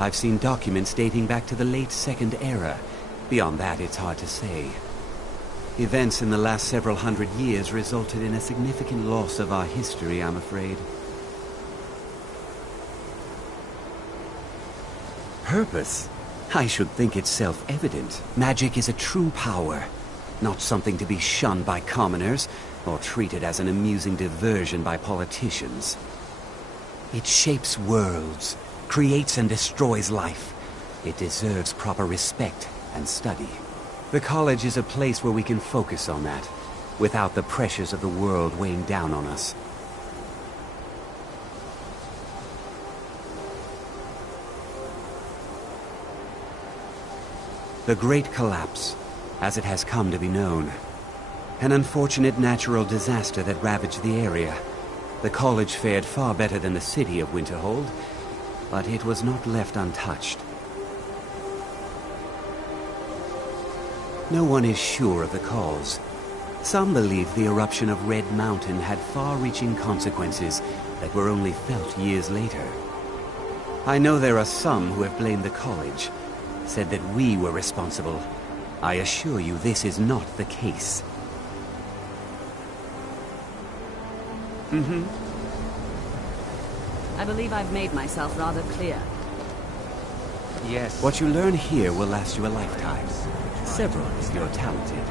I've seen documents dating back to the late Second Era. Beyond that, it's hard to say. Events in the last several hundred years resulted in a significant loss of our history, I'm afraid. Purpose? I should think it's self-evident. Magic is a true power, not something to be shunned by commoners, or treated as an amusing diversion by politicians. It shapes worlds, creates and destroys life. It deserves proper respect and study. The college is a place where we can focus on that, without the pressures of the world weighing down on us. The Great Collapse, as it has come to be known. An unfortunate natural disaster that ravaged the area. The college fared far better than the city of Winterhold, but it was not left untouched. No one is sure of the cause. Some believe the eruption of Red Mountain had far-reaching consequences that were only felt years later. I know there are some who have blamed the college, said that we were responsible. I assure you this is not the case. I believe I've made myself rather clear. Yes. What you learn here will last you a lifetime. Several if you're talented.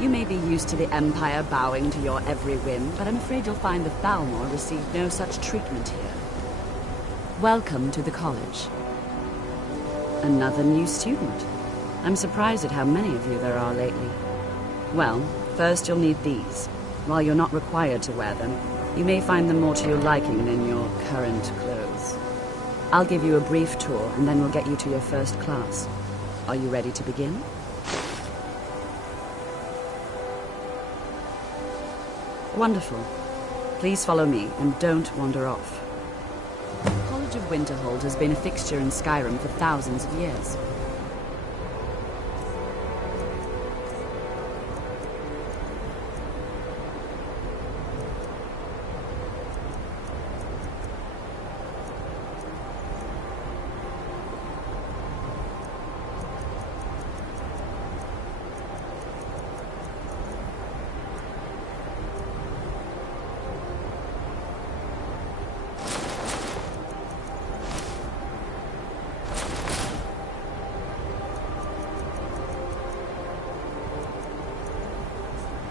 You may be used to the Empire bowing to your every whim, but I'm afraid you'll find that Thalmor received no such treatment here. Welcome to the college. Another new student. I'm surprised at how many of you there are lately. Well, first you'll need these. While you're not required to wear them, you may find them more to your liking than your current clothes. I'll give you a brief tour, and then we'll get you to your first class. Are you ready to begin? Wonderful. Please follow me, and don't wander off. The College of Winterhold has been a fixture in Skyrim for thousands of years.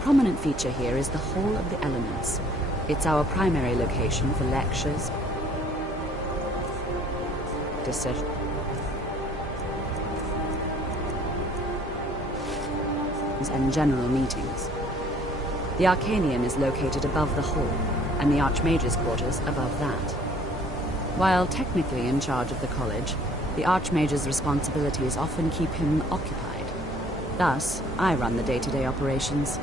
Prominent feature here is the Hall of the Elements. It's our primary location for lectures, discussions, and general meetings. The Arcanium is located above the hall, and the Archmage's quarters above that. While technically in charge of the college, the Archmage's responsibilities often keep him occupied. Thus, I run the day-to-day operations.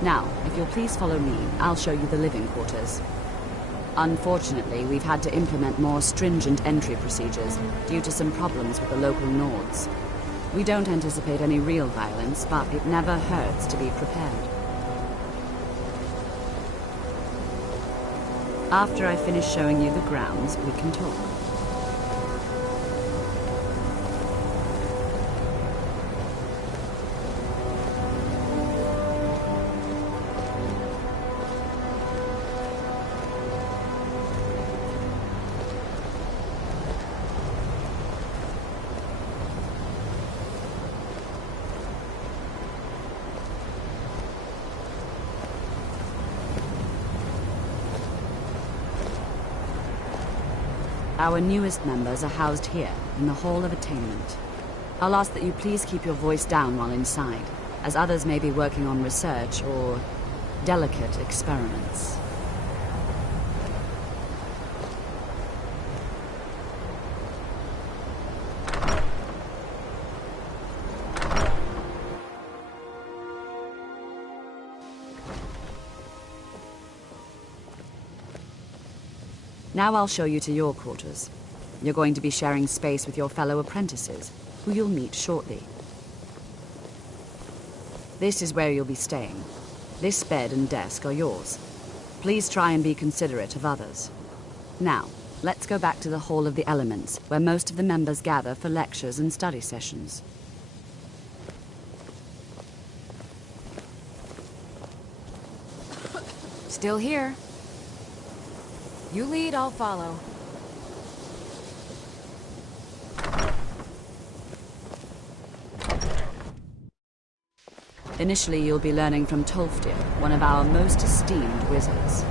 Now, if you'll please follow me, I'll show you the living quarters. Unfortunately, we've had to implement more stringent entry procedures due to some problems with the local Nords. We don't anticipate any real violence, but it never hurts to be prepared. After I finish showing you the grounds, we can talk. Our newest members are housed here, in the Hall of Attainment. I'll ask that you please keep your voice down while inside, as others may be working on research or delicate experiments. Now I'll show you to your quarters. You're going to be sharing space with your fellow apprentices, who you'll meet shortly. This is where you'll be staying. This bed and desk are yours. Please try and be considerate of others. Now, Let's go back to the Hall of the Elements, where most of the members gather for lectures and study sessions. Still here. You lead, I'll follow. Initially, you'll be learning from Tolfdir, one of our most esteemed wizards.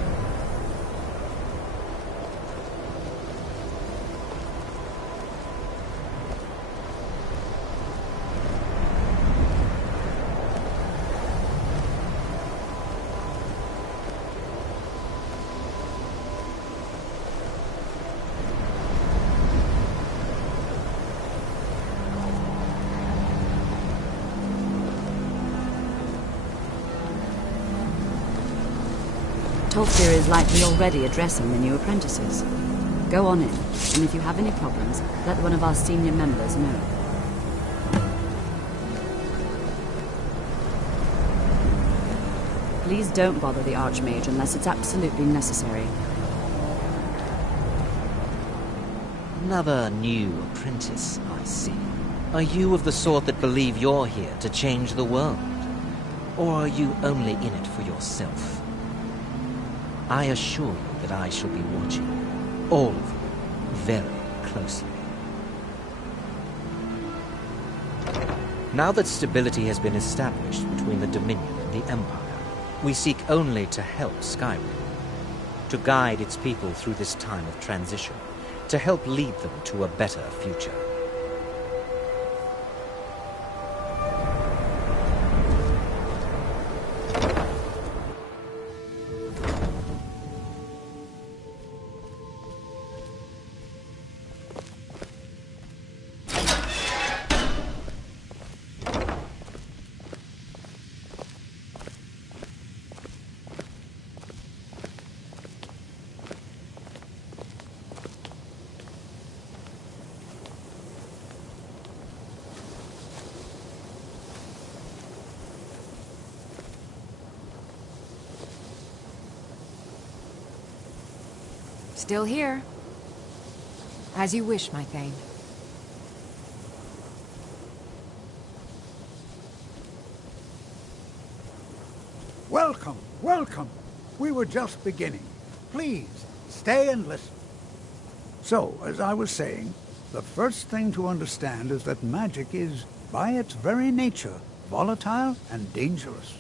Tolfdir is likely already addressing the new apprentices. Go on in, and if you have any problems, let one of our senior members know. Please don't bother the Archmage unless it's absolutely necessary. Another new apprentice, I see. Are you of the sort that believe you're here to change the world? Or are you only in it for yourself? I assure you that I shall be watching all of you very closely. Now that stability has been established between the Dominion and the Empire, we seek only to help Skyrim, to guide its people through this time of transition, to help lead them to a better future. Still here. As you wish, my Thane. Welcome, welcome. We were just beginning. Please, stay and listen. So, as I was saying, the first thing to understand is that magic is, by its very nature, volatile and dangerous.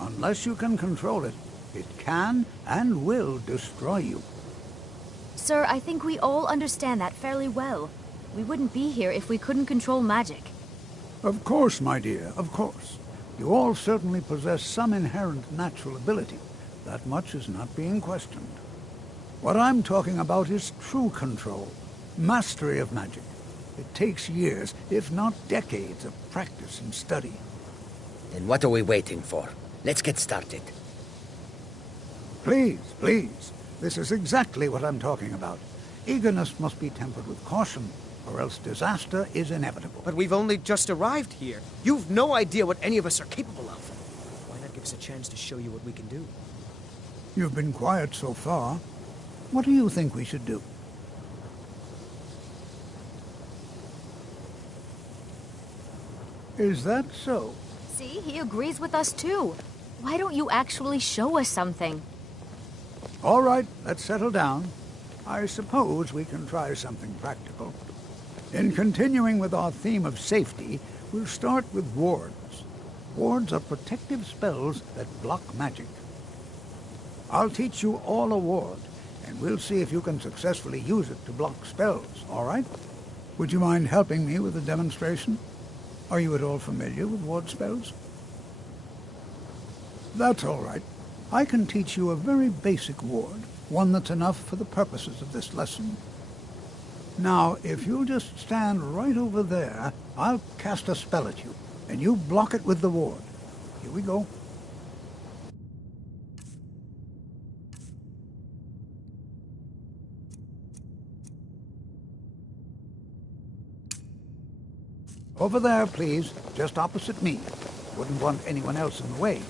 Unless you can control it, it can and will destroy you. Sir, I think we all understand that fairly well. We wouldn't be here if we couldn't control magic. Of course, my dear, of course. You all certainly possess some inherent natural ability. That much is not being questioned. What I'm talking about is true control, mastery of magic. It takes years, if not decades, of practice and study. Then what are we waiting for? Let's get started. Please, please. This is exactly what I'm talking about. Eagerness must be tempered with caution, or else disaster is inevitable. But we've only just arrived here. You've no idea what any of us are capable of. Why not give us a chance to show you what we can do? You've been quiet so far. What do you think we should do? Is that so? See, he agrees with us too. Why don't you actually show us something? All right, let's settle down. I suppose we can try something practical. In continuing with our theme of safety, we'll start with wards. Wards are protective spells that block magic. I'll teach you all a ward, and we'll see if you can successfully use it to block spells, all right? Would you mind helping me with a demonstration? Are you at all familiar with ward spells? That's all right. I can teach you a very basic ward, one that's enough for the purposes of this lesson. Now, if you'll just stand right over there, I'll cast a spell at you, and you block it with the ward. Here we go. Over there, please, just opposite me. Wouldn't want anyone else in the way.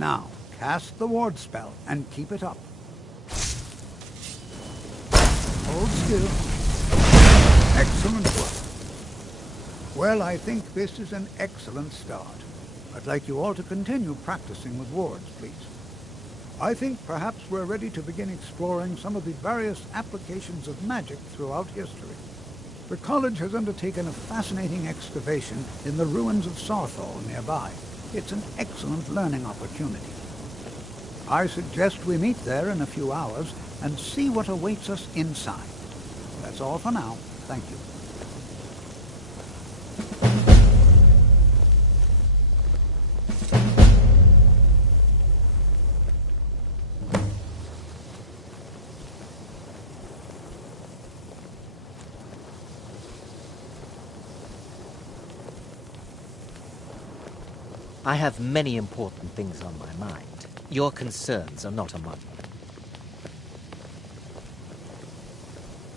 Now, cast the ward spell and keep it up. Hold still. Excellent work. Well, I think this is an excellent start. I'd like you all to continue practicing with wards, please. I think perhaps we're ready to begin exploring some of the various applications of magic throughout history. The college has undertaken a fascinating excavation in the ruins of Sarthal nearby. It's an excellent learning opportunity. I suggest we meet there in a few hours and see what awaits us inside. That's all for now. Thank you. I have many important things on my mind. Your concerns are not among them.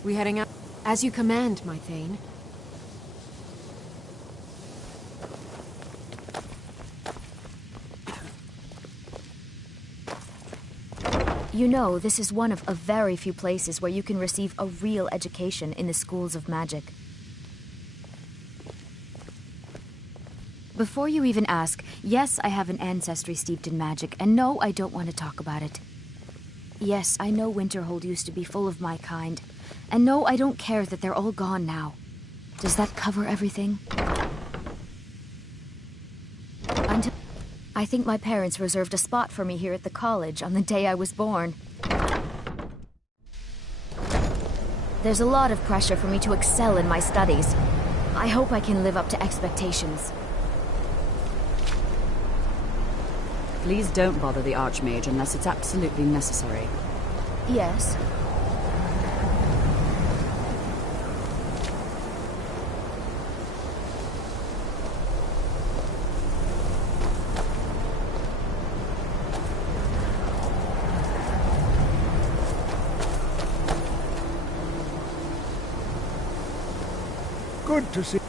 We heading out? As you command, my Thane. You know, this is one of a very few places where you can receive a real education in the schools of magic. Before you even ask, yes, I have an ancestry steeped in magic, and no, I don't want to talk about it. Yes, I know Winterhold used to be full of my kind, and no, I don't care that they're all gone now. Does that cover everything? Until I think my parents reserved a spot for me here at the college on the day I was born. There's a lot of pressure for me to excel in my studies. I hope I can live up to expectations. Please don't bother the Archmage unless it's absolutely necessary. Yes. Good to see.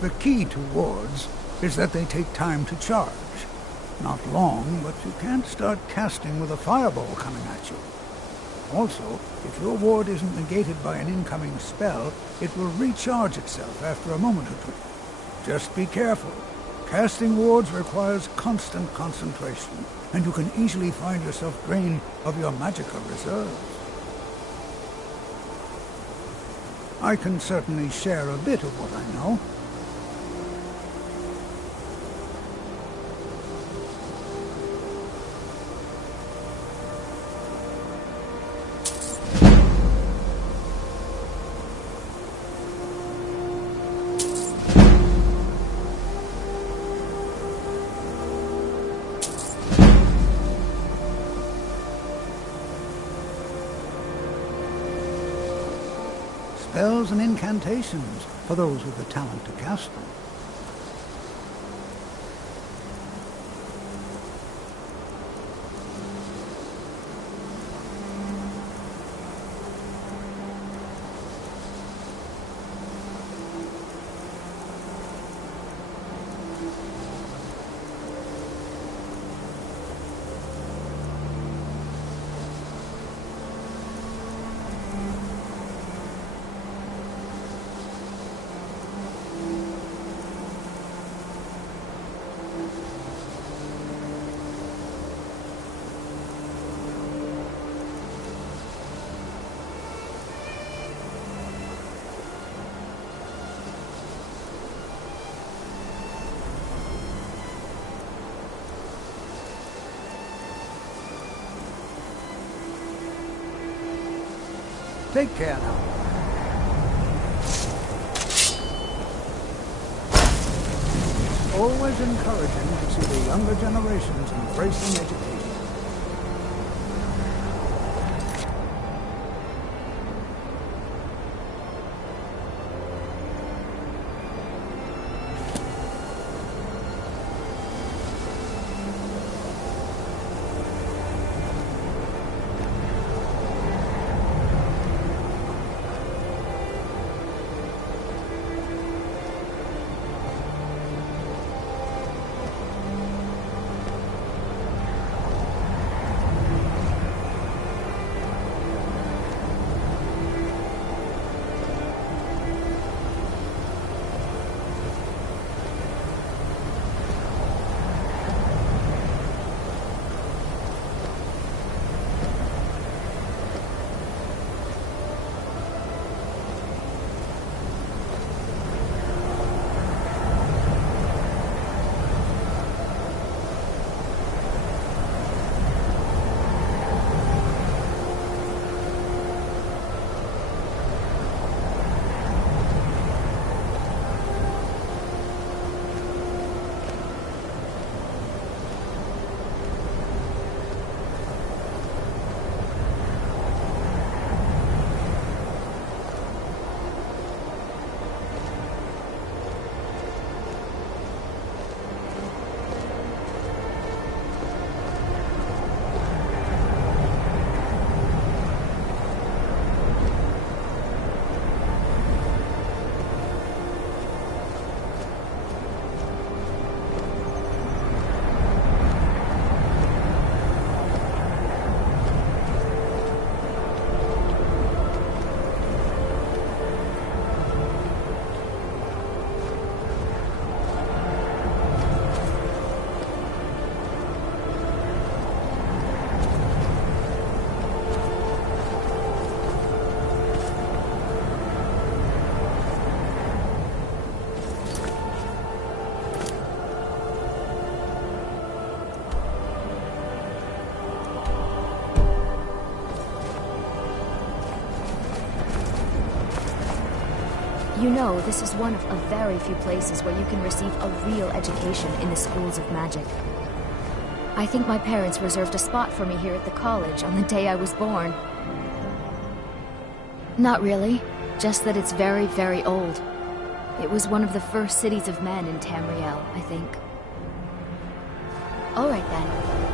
The key to wards is that they take time to charge. Not long, but you can't start casting with a fireball coming at you. Also, if your ward isn't negated by an incoming spell, it will recharge itself after a moment or two. Just be careful. Casting wards requires constant concentration, and you can easily find yourself drained of your magical reserves. I can certainly share a bit of what I know. Spells and incantations for those with the talent to cast them. Take care now. It's always encouraging to see the younger generations embracing education. You know, this is one of a very few places where you can receive a real education in the schools of magic. I think my parents reserved a spot for me here at the college on the day I was born. Not really, just that it's very, very old. It was one of the first cities of men in Tamriel, I think. All right then.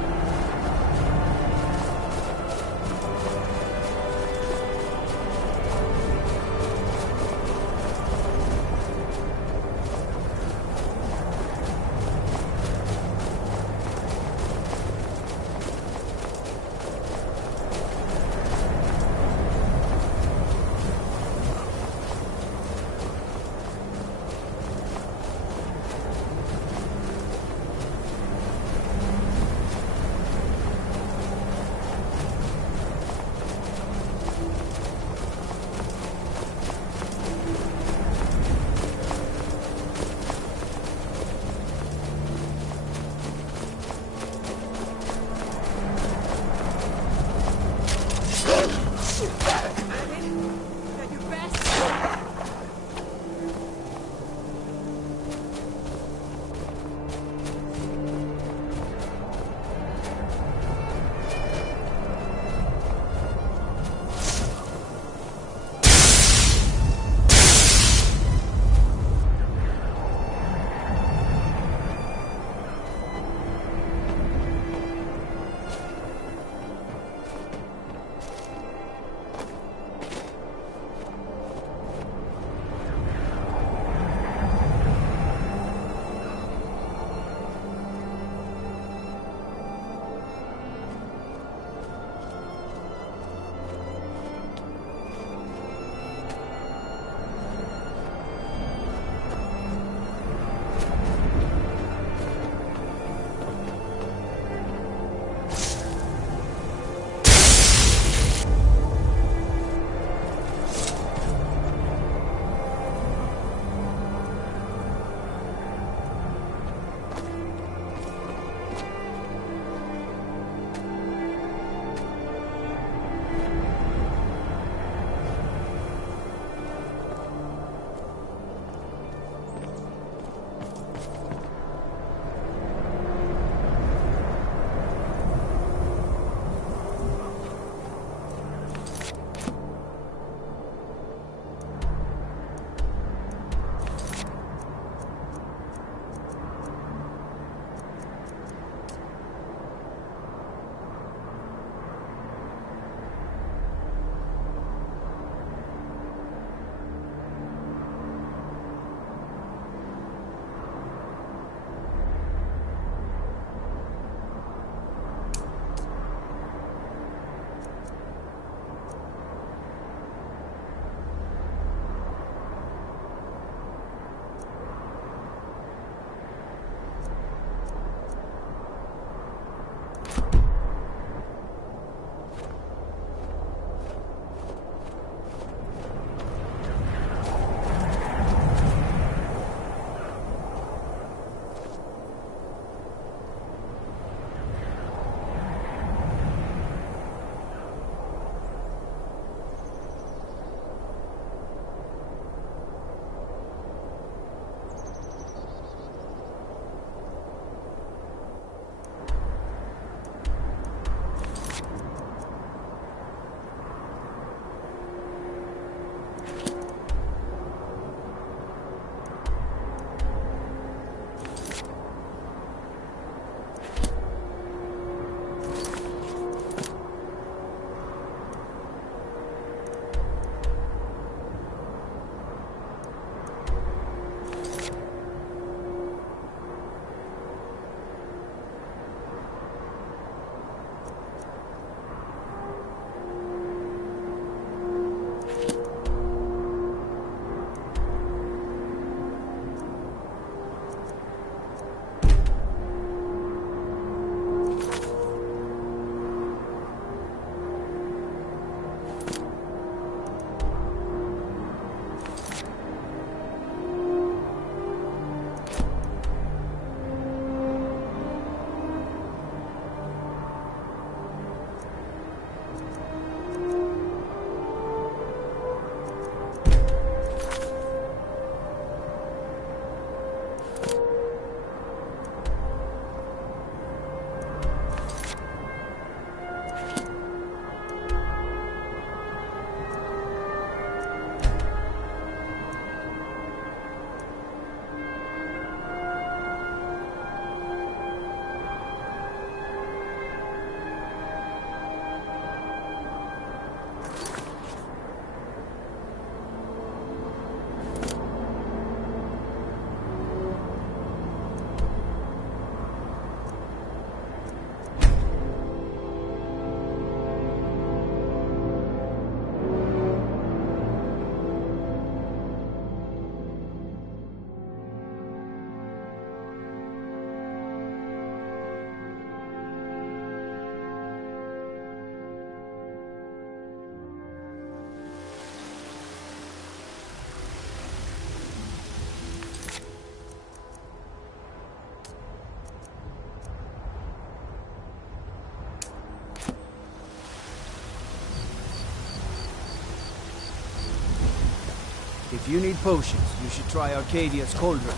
If you need potions, you should try Arcadia's cauldron.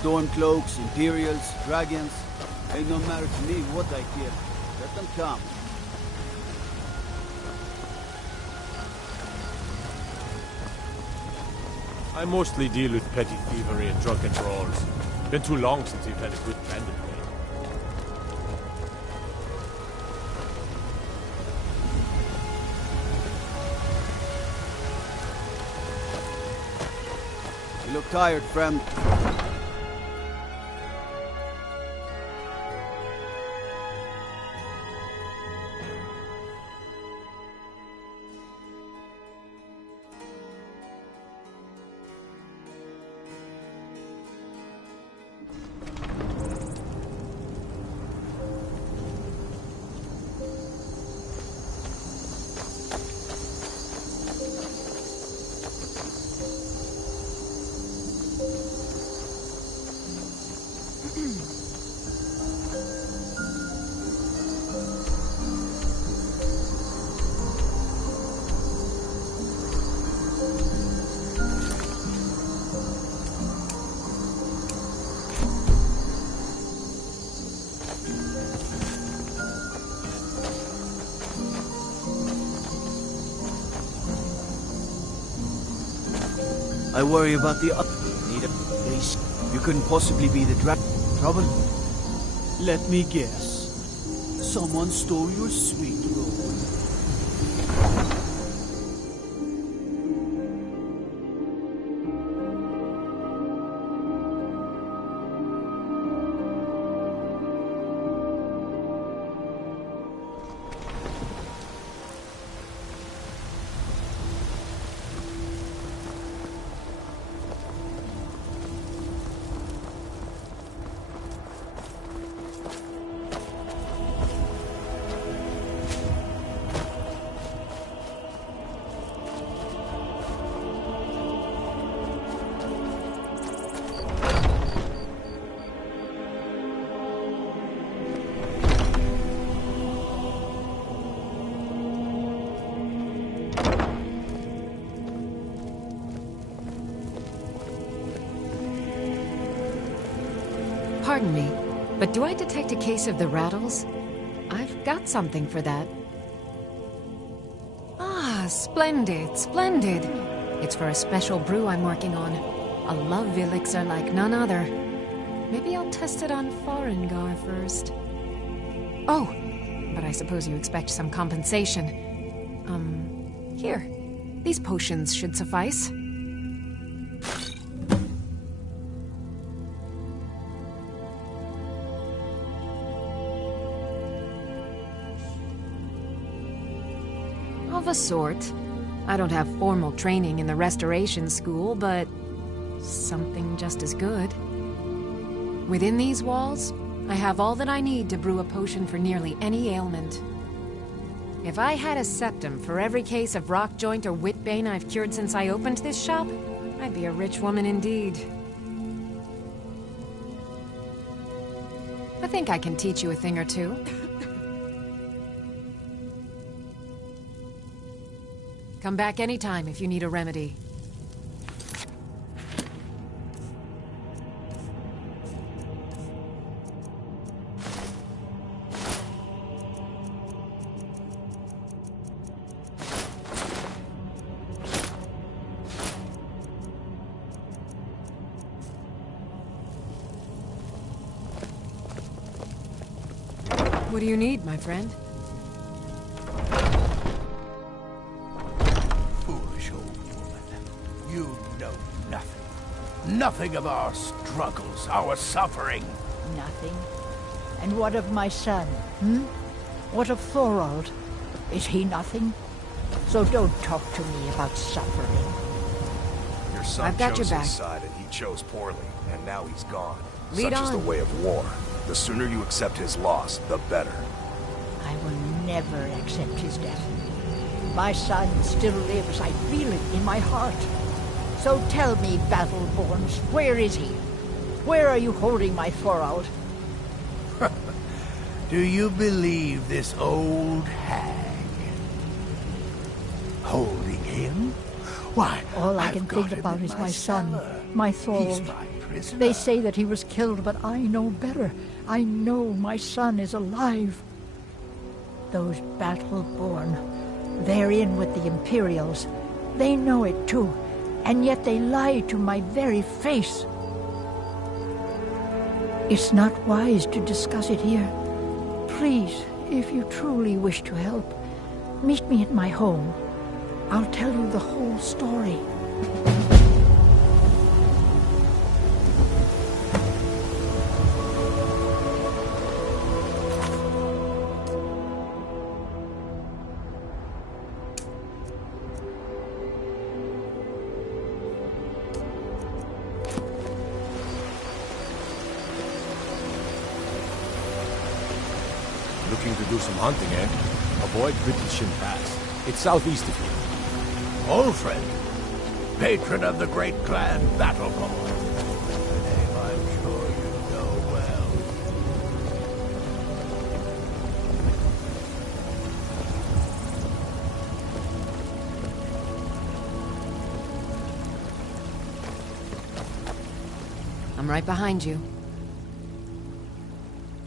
Stormcloaks, Imperials, Dragons. Ain't no matter to me what I hear. Let them come. I mostly deal with petty thievery and drunken brawls. Been too long since we've had a good bandit raid. You look tired, friend. I worry about the need a place. You couldn't possibly be the trouble. Let me guess. Someone stole your sweet roll. Pardon me, but do I detect a case of the rattles? I've got something for that. Ah, splendid, splendid. It's for a special brew I'm working on. A love elixir like none other. Maybe I'll test it on Farengar first. Oh, but I suppose you expect some compensation. Here. These potions should suffice. Of a sort. I don't have formal training in the Restoration School, but something just as good. Within these walls, I have all that I need to brew a potion for nearly any ailment. If I had a septum for every case of rock joint or whitbane I've cured since I opened this shop, I'd be a rich woman indeed. I think I can teach you a thing or two. Come back anytime if you need a remedy. What do you need, my friend? Foolish old woman. You know nothing. Nothing of our struggles, our suffering. Nothing. And what of my son, What of Thorold? Is he nothing? So don't talk to me about suffering. Your son I've got chose your back. his side and he chose poorly, and now he's gone. Lead Such is the on. way of war. The sooner you accept his loss, the better. I will never accept his death. My son still lives. I feel it in my heart. So tell me, Battleborns, where is he? Where are you holding my Thorald? Do you believe this old hag? Holding him? Why, all I I've can got think him about in is my son, cellar. my He's Thorald. my prisoner. They say that he was killed, but I know better. I know my son is alive. Those Battleborn, they're in with the Imperials. They know it too, and yet they lie to my very face. It's not wise to discuss it here. Please, if you truly wish to help, meet me at my home. I'll tell you the whole story. Looking to do some hunting, eh? Avoid Britishin Pass. It's southeast of here. Old friend, patron of the great clan Battleborn. A name I'm sure you know well. I'm right behind you.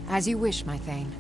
As you wish, my Thane.